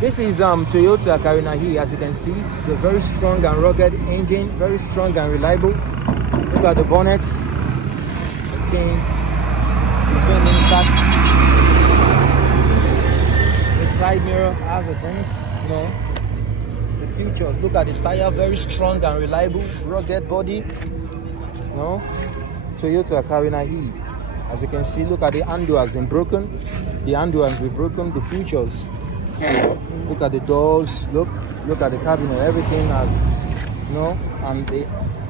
This is Toyota CARINA here. As you can see, it's a very strong and rugged engine, very strong and reliable. Look at the bonnets. The thing is being intact. The side mirror has the dents, you know. The features. Look at the tire, very strong and reliable, rugged body. You know, Toyota CARINA here. As you can see, look at the handle has been broken. The handle has been broken. The features. Look at the doors. Look at the cabinet. Everything has, you know, and they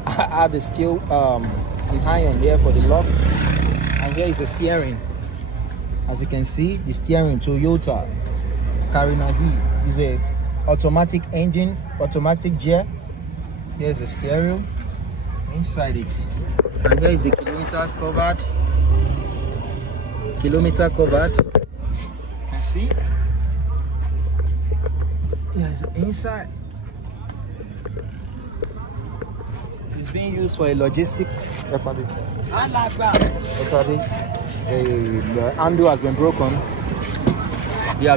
add the steel an iron here for the lock. And here is the steering. As you can see, the steering Toyota CARINA E is a automatic engine, automatic gear. Here's the stereo inside it, and here is the kilometers covered. Kilometer covered. You can see. Here's the inside. It's being used for a logistics. The handle has been broken. The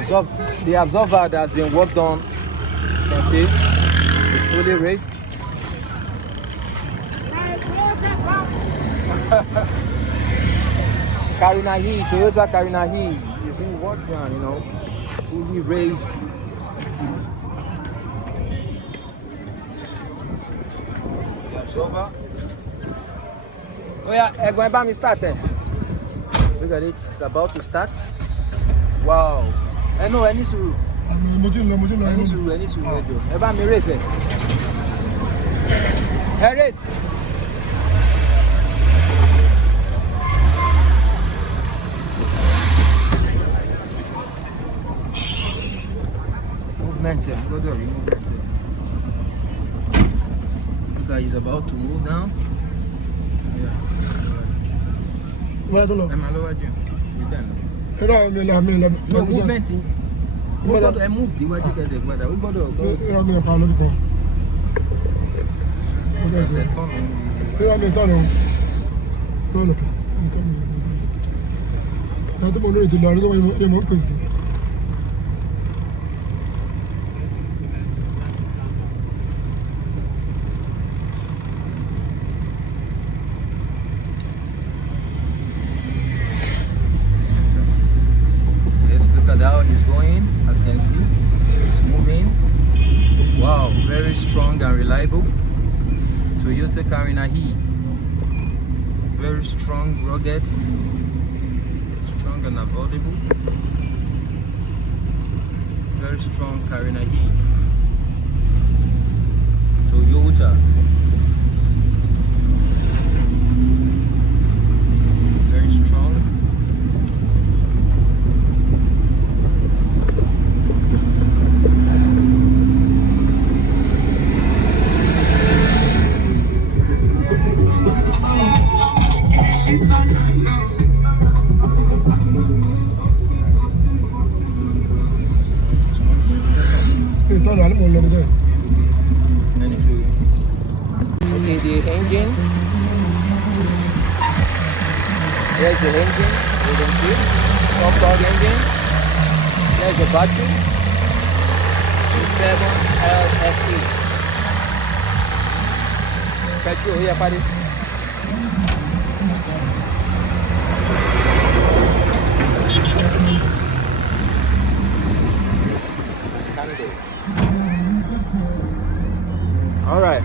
absorber that has been worked on, you can see, is fully raised. CARINA E, Toyota CARINA E is being worked on, you know, fully raised. The absorber. Oh yeah, going back me start there. Look at it, it's about to start. Wow. I know any suru. Any suru. Eba mi race. Race. Movement. Go there, movement. Look at he's about to move now. Yeah. Where do you know? I'm lower Jim. No movement. We got to move the way you get the weather. We got to go. How it's going, as you can see, it's moving. Wow, very strong and reliable. Toyota CARINA E. Very strong, rugged, strong and affordable. Very strong CARINA E. Toyota. Very strong. Okay, the engine. There's the engine, you can see. Top dog engine. There's the battery. 27 LFE. Petrol here, buddy. All right.